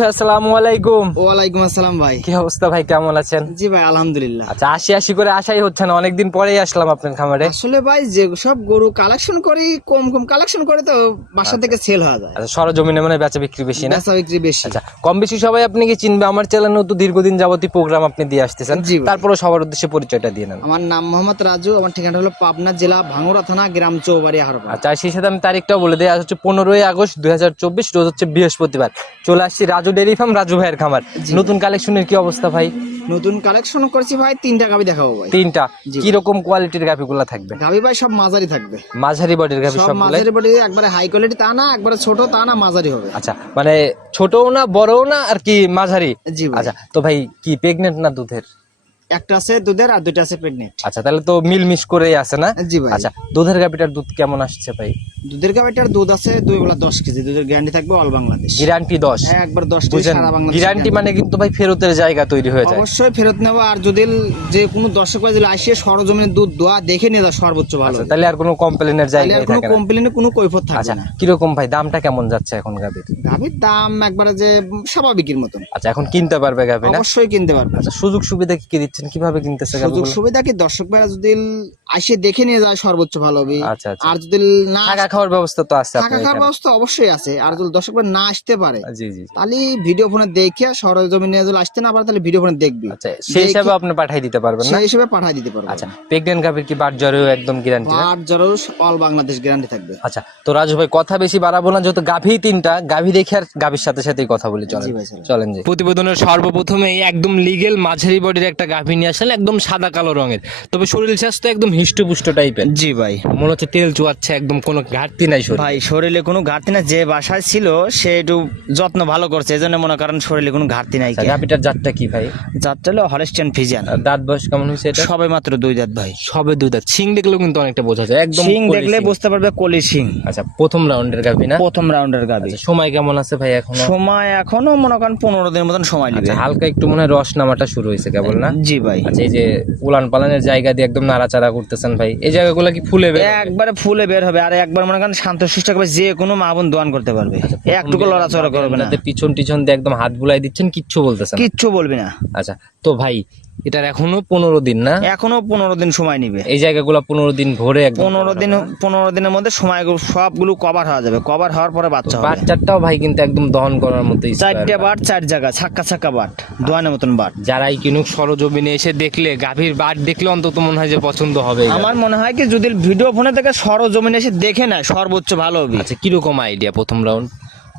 ভাই আসসালামু আলাইকুম। ওয়ালাইকুম আসসালাম ভাই। কি অবস্থা ভাই কেমন আছেন? জি ভাই আলহামদুলিল্লাহ। আচ্ছা আশি আশি করে আশাই হচ্ছে না অনেকদিন পরেই আসলাম আপনার খামারে। আসলে ভাই যে সব গরু কালেকশন করি কম কম কালেকশন করে তো বাসা থেকে সেল হয়ে যায়। আচ্ছা সরজমিনে মানে বেচা বিক্রি বেশি না? বেচা বিক্রি বেশি। আচ্ছা কম বেশি সবাই আপনি কি চিনবে আমার তো দীর্ঘদিন যাবতীয় প্রোগ্রাম আপনি দিয়ে আসতেছেন। তারপরে সবার উদ্দেশ্যে পরিচয়টা দিয়ে নেন। আমার নাম মোহাম্মদ রাজু আমার ঠিকানা হলো পাবনা জেলা ভাঙ্গুরা থানা গ্রাম চৌবাড়ি হারবা আচ্ছা সেই সাথে আমি তারিখটাও বলে দিই আজ হচ্ছে পনেরোই আগস্ট দুই হাজার চব্বিশ রোজ হচ্ছে বৃহস্পতিবার। চলে আসছি রাজু ডেরি ফার্ম রাজু ভাইয়ের খামার। নতুন কালেকশনের কি অবস্থা ভাই? নতুন কালেকশন করছি ভাই তিনটা গাবি দেখাবো ভাই। তিনটা। কি রকম কোয়ালিটির গাভিগুলা থাকবে? গাবি ভাই সব মাঝারি থাকবে। মাঝারি বডির গাভি সব মাঝারি বডি একবারে হাই কোয়ালিটি তা না একবারে ছোট তা না মাঝারি হবে। আচ্ছা মানে ছোটও না বড়ও না আর কি মাঝারি? জি আচ্ছা তো ভাই কি প্রেগনেন্ট না দুধের? একটা আছে দুধের আর দুইটা আছে প্রেগনেন্ট আচ্ছা তাহলে তো মিলমিশ করেই আছে না? জি ভাই। আচ্ছা দুধের গাভিটার দুধ কেমন আসছে ভাই? দুধের গাবিটার দুধ আছে দুই বেলা দশ কেজি দুধের গ্যারান্টি থাকবে অল বাংলাদেশ গ্যারান্টি দশ? হ্যাঁ, একবার দশ সারা বাংলাদেশ গ্যারান্টি মানে কিন্তু ভাই ফেরতের জায়গা তৈরি হয়ে যায়। অবশ্যই ফেরত নেব আর যদি যে কোনো দর্শক যদি আসে সরজমিনের দুধ দোয়া দেখে নিয়ে যাও সর্বোচ্চ ভালো। আচ্ছা তাহলে আর কোনো কমপ্লেনের কোনো থাকে না। কমপ্লেনে কোনো কৈফত থাকবে আচ্ছা না। কীরকম ভাই দামটা কেমন যাচ্ছে এখন গাভির? গাভীর দাম একবারে যে স্বাভাবিকের মতন। আচ্ছা এখন কিনতে পারবে গাভি না? অবশ্যই কিনতে পারবে। আচ্ছা সুযোগ সুবিধা কি কি দিচ্ছেন কীভাবে কিনতেছে সুযোগ সুবিধা কি? দর্শক ভাইরা যদি আসে দেখে নিয়ে যায় সর্বোচ্চ ভালো হবে। আচ্ছা আচ্ছা। আর যদি না থাকা খাওয়ার ব্যবস্থা তো আছে থাকা খাওয়ার ব্যবস্থা অবশ্যই আছে। আর যদি দর্শক ভাই না আসতে পারে জি জি তাহলে ভিডিও ফোনে দেখে সরজমিনে যদি আসতে না পারে তাহলে ভিডিও ফোনে দেখবি। আচ্ছা সেই হিসাবে আপনি পাঠিয়ে দিতে পারবেন না? সেই হিসেবে পাঠিয়ে দিতে পারব। আচ্ছা প্রেগনেন্ট গাভির কি বাট জ্বরেও একদম গ্যারান্টি না আর অল বাংলাদেশ গ্যারান্টি থাকবে। আচ্ছা তো রাজু ভাই কথা বেশি বাড়াবো না যেহেতু গাভী তিনটা গাভী দেখে আর গাভীর সাথে সাথেই কথা বলি চলেন। জি ভাই, চলেন। প্রতিবেদনের সর্বপ্রথমে একদম লিগেল মাঝারি বডির একটা গাভী নিয়ে আসলেন একদম সাদা কালো রঙের। তবে শরীর স্বাস্থ্য একদম হিষ্টপুষ্ট টাইপের। জি ভাই। মনে হচ্ছে তেল চুয়াচ্ছে একদম কোনো ঘাটতি নাই ভাই শরীরে কোনো ঘাটতি না যে বাসায় ছিল সে একটু যত্ন ভালো করছে এই জন্য মনে করেন শরীরে কোনো ঘাটতি নাই আচ্ছা, জাতটা কি ভাই? যাত্রা হলো হলেস্টিয়ান ফিজিয়ান দাঁত বয়স কেমন হয়েছে এটা? সবে মাত্র দুই দাঁত ভাই। সবে দুই দাঁত। সিং দেখলেও কিন্তু অনেকটা বোঝা যায় একদম সিং দেখলে বুঝতে পারবে কলি সিং আচ্ছা প্রথম রাউন্ডের গাভী না? প্রথম রাউন্ডের গাবি আচ্ছা, সময় কেমন আছে ভাই এখনও? সময় এখনও মনে করেন পনেরো দিনের মতন সময় নেবে। আচ্ছা হালকা একটু মনে হয় রস নামাটা শুরু হয়েছে কেবল না? জি ভাই। আচ্ছা এই যে উলান পালানের জায়গা দিয়ে একদম নাড়াচাড়া করতেছেন ভাই এই জায়গাগুলো কি ফুলে বের একবারে ফুলে বের হবে। আর একবার মনে করেন শান্ত সুস্থ করবে যে কোনো মা বোন দোয়ান করতে পারবে। একটুকু লড়াচড়া করবে না। পিছন টিছন দিয়ে একদম হাত বুলাই দিচ্ছেন কিচ্ছু বলতেছেন কিচ্ছু বলবি না। আচ্ছা তো ভাই এটার এখনও পনেরো দিন না? এখনও পনেরো দিন সময় নিবে। এই জায়গাগুলো পনেরো দিন ভরে পনেরো দিন পনেরো দিনের মধ্যে সময় সবগুলো কভার হওয়া যাবে। কভার হওয়ার পরে বাচ্চা বাচ্চাটাও ভাই কিন্তু একদম দহন করার মতো চারটে বাট চার জায়গা ছাক্কা ছাক্কা বাট দোয়ানের মতন বাট। যারাই কিনুক সরজমিনে এসে দেখলে গাভীর বাট দেখলে অন্তত মনে হয় যে পছন্দ হবে আমার মনে হয় কি যদি ভিডিও ফোনে থেকে সরজমিনে এসে দেখে নেয় সর্বোচ্চ ভালো হবে। আচ্ছা কীরকম আইডিয়া প্রথম রাউন্ড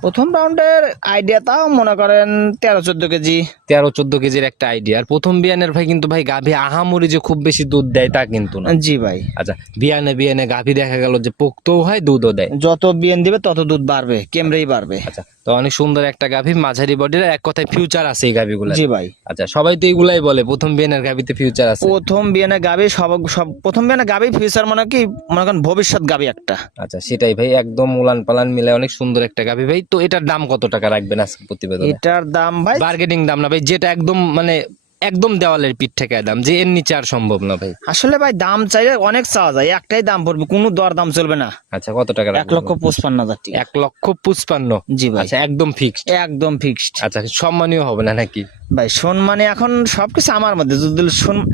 প্রথম রাউন্ডের আইডিয়া তাও মনে করেন তেরো চোদ্দ কেজি। তেরো চোদ্দ কেজির একটা আইডিয়া আর প্রথম বিয়ানের ভাই কিন্তু ভাই গাভী আহামরি যে খুব বেশি দুধ দেয় তা কিন্তু না। জি ভাই। আচ্ছা বিয়ানে বিয়ানে গাভী দেখা গেল যে পোক্তও হয় দুধও দেয়। যত বিয়ান দিবে তত দুধ বাড়বে কেমরেই বাড়বে। আচ্ছা তো অনেক সুন্দর একটা গাভী মাঝারি বডির এক কথায় ফিউচার আছে এই গাভীগুলো জি ভাই। আচ্ছা সবাই তো এগুলাই বলে প্রথম বিয়ানের গাভীতে ফিউচার আছে। প্রথম বিয়ানে গাবি সব সব প্রথম বিয়ানে গাবি ফিউচার মানে কি? মনে করেন ভবিষ্যৎ গাবি একটা। আচ্ছা সেটাই ভাই একদম উলান পালান মিলে অনেক সুন্দর একটা গাভী ভাই। তো এটার দাম কত টাকা রাখবেন আজকে প্রতিবেদনে? এটার দাম ভাই বার্গেনিং দাম না ভাই যেটা একদম মানে একদম দেওয়ালের পিঠ থেকে দাম যে এর নিচে আর সম্ভব না ভাই। আসলে ভাই দাম চাইলে অনেক চাওয়া যায় একটাই দাম পড়বে কোনো দর দাম চলবে না। আচ্ছা কত টাকা এক লক্ষ পঁচপান্ন হাজার টাকা। এক লক্ষ পুষ্পান্ন জি ভাই। আচ্ছা একদম ফিক্সড একদম ফিক্সড আচ্ছা সম্মানীয় হবে না নাকি? ভাই সম্মানে এখন সবকিছু আমার মধ্যে যদি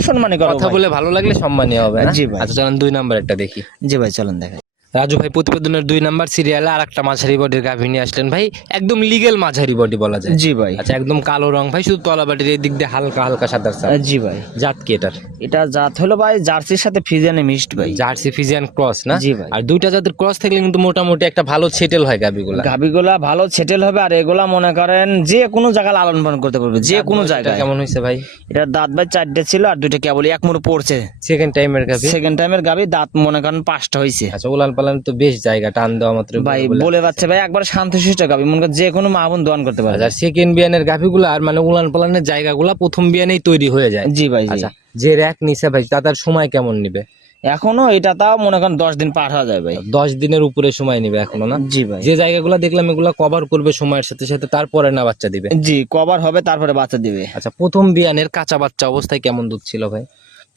সম্মানী কথা বলে ভালো লাগলে সম্মানীয় হবে জি ভাই। আচ্ছা চলেন দুই নাম্বার একটা দেখি। জি ভাই চলেন দেখাই। রাজু ভাই প্রতিবেদনের দুই নাম্বার সিরিয়ালে আর একটা মাঝারি বডির গাভী নিয়ে আসলেন ভাই। একদম লিগেল মাঝারি বডি বলা যায়। জি ভাই। আচ্ছা একদম কালো রং ভাই শুধু তলাবাটির এই দিক দিয়ে হালকা হালকা সাদা জি ভাই। জাত কি এটার? এটা জাত হলো ভাই জার্সির সাথে ফিজিয়ানে মিক্সড ভাই। জার্সি ফিজিয়ান ক্রস না? জি ভাই। আর দুইটা জাতের ক্রস থাকলে কিন্তু মোটামুটি একটা ভালো সেটেল হয় গাভীগুলা। গাবিগুলা ভালো সেটেল হবে আর এগুলা মনে করেন যে কোনো জায়গায় লালন পালন করতে পারবে যে কোনো জায়গায়। কেমন হয়েছে ভাই? এটা দাঁত ভাই চারটে ছিল আর দুইটা কেবল এক মুড়ো পড়ছে। সেকেন্ড টাইমের গাভী? সেকেন্ড টাইমের গাবি দাঁত মনে করেন পাঁচটা হয়েছে আচ্ছা উলান পালান তো বেশ জায়গা টান দেওয়া মাত্র ভাই বলে যাচ্ছে ভাই একবার শান্ত শিষ্ট গাবি মনে করেন যে কোনো মা বোন দোয়ান করতে পারবে। আচ্ছা সেকেন্ড বিয়ানের গাভীগুলা আর মানে উলান পালানের জায়গাগুলা প্রথম বিয়ানেই তৈরি হয়ে যায়। জি ভাই আচ্ছা যে র্যাক নিছে ভাই তা তার সময় কেমন নিবে? এখনও এটা তাও মনে করেন দশ দিন পার হওয়া যায় ভাই। দশ দিনের উপরে সময় নিবে এখনও না? জি ভাই। যে জায়গাগুলো দেখলাম এগুলা কভার করবে সময়ের সাথে সাথে তারপরে না বাচ্চা দিবে। জি কভার হবে তারপরে বাচ্চা দিবে। আচ্ছা প্রথম বিয়ানের কাঁচা বাচ্চা অবস্থায় কেমন দুধ ছিল ভাই?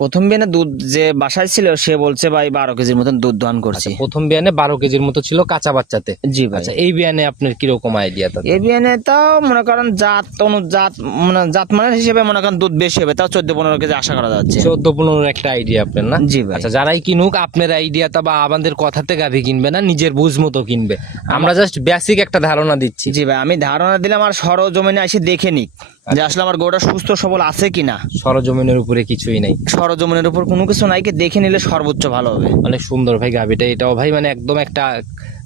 প্রথম বিয়ানে দুধ যে বাসায় ছিল সে বলছে ভাই বারো কেজির মতন দুধ দহন করছি। প্রথম বিয়ানে বারো কেজির মতো ছিল কাঁচা বাচ্চাতে। জি ভাই। আচ্ছা এই বিয়ানে আপনার কীরকম আইডিয়া এই বিয়ানে তাও মনে করেন জাত অনুজাত মানে জাত মানের হিসেবে মনে করেন দুধ বেশি হবে তাও চোদ্দ পনেরো কেজি আশা করা যাচ্ছে। চোদ্দ পনেরো একটা আইডিয়া আপনার না? জি ভাই। আচ্ছা যারাই কিনুক আপনার আইডিয়াটা বা আমাদের কথাতে গাভী কিনবে না নিজের বুঝ মতো কিনবে। আমরা জাস্ট বেসিক একটা ধারণা দিচ্ছি। জি ভাই আমি ধারণা দিলাম আর সরজমিনে এসে দেখে নিক। যে আসলে আমার গরুটা সুস্থ সবল আছে কিনা? সরজমিনের উপরে কিছুই নাই। সরজমিনের উপর কোনো কিছু নাই কি? দেখে নিলে সর্বোচ্চ ভালো হবে। অনেক সুন্দর ভাই গাভিটা। এটাও ভাই মানে একদম একটা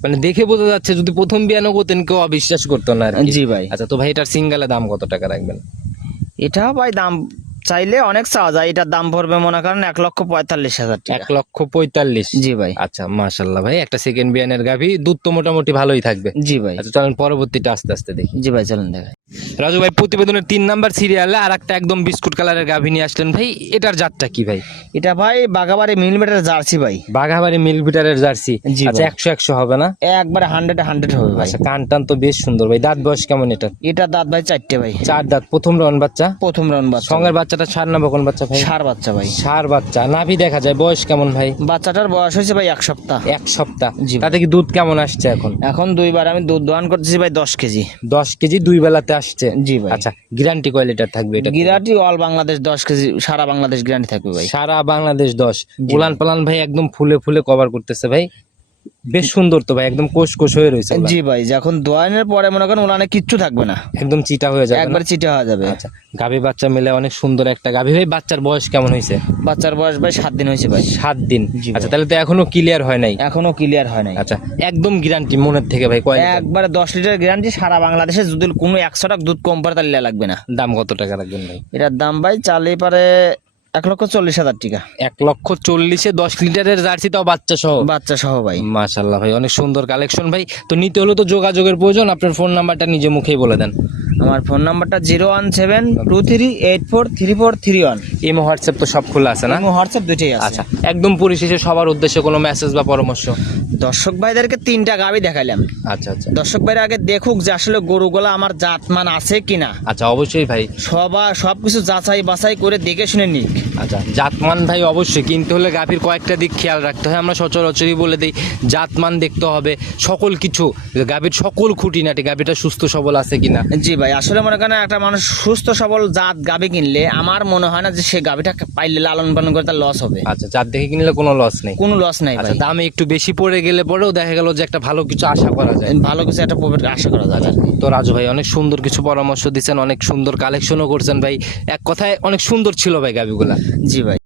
মানে দেখে বোঝা যাচ্ছে যদি প্রথম বিয়ানও করতেন কেউ অবিশ্বাস করতো না আর কি। জি ভাই। আচ্ছা তো ভাই এটার সিঙ্গেলে দাম কত টাকা রাখবেন? এটা ভাই দাম চাইলে অনেক চাওয়া যায়। এটার দাম পড়বে মনে করেন এক লক্ষ পঁয়তাল্লিশ হাজার এক টাকা লক্ষ পঁয়তাল্লিশ? জি ভাই। আচ্ছা মাশাল্লাহ ভাই। একটা সেকেন্ড বিয়ানের গাভি দুধ তো মোটামুটি ভালোই থাকবে। জি ভাই। আচ্ছা চলেন পরবর্তীটা আস্তে আস্তে দেখি। জি ভাই চলেন দেখাই। রাজু ভাই প্রতিবেদনের তিন নাম্বার সিরিয়ালে আর একটা একদম বিস্কুট কালারের গাভি নিয়ে আসলেন ভাই এটার জাতটা কি ভাই? এটা ভাই বাগাবাড়ি মিলিমিটার জার্সি ভাই। বাঘাবাড়ি মিল বিটারের জার্সি আচ্ছা একশো একশো হবে না? একবারে হান্ড্রেড হান্ড্রেড হবে ভাই। আচ্ছা কান টান তো বেশ সুন্দর ভাই। দাঁত বয়স কেমন এটা এটা দাঁত ভাই চারটে ভাই। চার দাঁত প্রথম রাউন্ড বাচ্চা? প্রথম রাউন্ড বাচ্চা। সঙ্গের বাচ্চাটা সার না কোন বাচ্চা ভাই? সার বাচ্চা ভাই। সার বাচ্চা। নাভি দেখা যায় বয়স কেমন ভাই? বাচ্চাটার বয়স হয়েছে ভাই এক সপ্তাহ। এক সপ্তাহ। জি। তাতে কি দুধ কেমন আসছে এখন? এখন দুইবার আমি দুধ দোয়ান করতেছি ভাই দশ কেজি। দশ কেজি দুই বেলাতে আসছে। জি ভাই। আচ্ছা গ্যারান্টি কয় লিটার থাকবে এটা গ্যারান্টি অল বাংলাদেশ দশ কেজি সারা বাংলাদেশ গ্যারান্টি থাকবে ভাই। সারা বাংলাদেশ দশ। উলান পালান ভাই একদম ফুলে ফুলে কভার করতেছে ভাই। বেশ সুন্দর তো ভাই একদম কোষ কোষ হয়ে রয়েছে জি ভাই যখন দোয়ানের পরে মনে করেন উলানে কিচ্ছু থাকবে না। একদম চিটা হয়ে যাবে একবার চিটে হয়ে যাবে। আচ্ছা গাভী বাচ্চা মিলে অনেক সুন্দর একটা গাভী। ভাই বাচ্চার বয়স কেমন হয়েছে? বাচ্চার বয়স ভাই সাত দিন হয়েছে ভাই। সাত দিন? আচ্ছা তাহলে তো এখনও ক্লিয়ার হয় নাই? এখনও ক্লিয়ার হয় নাই। আচ্ছা একদম গ্যারান্টি মনের থেকে ভাই কয়? একবারে দশ লিটার গ্যারান্টি সারা বাংলাদেশে যদি কোনো একশো টাকা দুধ কম পড়ে তাহলে লাগবে না। দাম কত টাকা রাখবেন ভাই? এটার দাম ভাই চালে পারে এক লক্ষ চল্লিশ হাজার টাকা। এক লক্ষ চল্লিশে দশ লিটারের জার্সি তাও বাচ্চা সহ। বাচ্চা সহ ভাই। মাশাল্লাহ ভাই অনেক সুন্দর কালেকশন ভাই। তো নিতে হলে তো যোগাযোগের প্রয়োজন আপনার ফোন নাম্বারটা নিজে মুখেই বলে দেন। আমার ফোন নাম্বারটা zero one seven two three eight four three four three one. Imo WhatsApp তো সব খোলা আছে না? ইমো হোয়াটসঅ্যাপ দুইটাই আছে। আচ্ছা একদম পরিশেষে সবার উদ্দেশ্যে কোনো মেসেজ বা পরামর্শ? দর্শক ভাইদেরকে তিনটা গাবি দেখাইলাম। আচ্ছা আচ্ছা। দর্শক ভাইরা আগে দেখুক যে আসলে গরুগুলা আমার জাতমান আছে কিনা। আচ্ছা অবশ্যই ভাই। সবা সবকিছু যাচাই বাছাই করে দেখে শুনে নিক। আচ্ছা জাতমান ভাই অবশ্যই কিনতে হলে গাভীর কয়েকটা দিক খেয়াল রাখতে হয়। আমরা সচরাচরই বলে দিই জাতমান দেখতে হবে। সকল কিছু গাভীর সকল খুঁটি খুঁটিনাটি গাভীটা সুস্থ সবল আছে কিনা। জি ভাই। আসলে মনে করেন একটা মানুষ সুস্থ সবল জাত গাবি কিনলে আমার মনে হয় না যে সে গাবিটা পাইলে লালন পালন করে তার লস হবে। আচ্ছা জাত দেখে কিনলে কোনো লস নেই। কোনো লস নাই আচ্ছা ভাই। দামে একটু বেশি পড়ে গেলে পরেও দেখা গেল যে একটা ভালো কিছু আশা করা যায়। ভালো কিছু একটা প্রফিট আশা করা যায়। তো রাজু ভাই অনেক সুন্দর কিছু পরামর্শ দিচ্ছেন অনেক সুন্দর কালেকশনও করছেন ভাই। এক কথায় অনেক সুন্দর ছিল ভাই গাভিগুলা জি ভাই।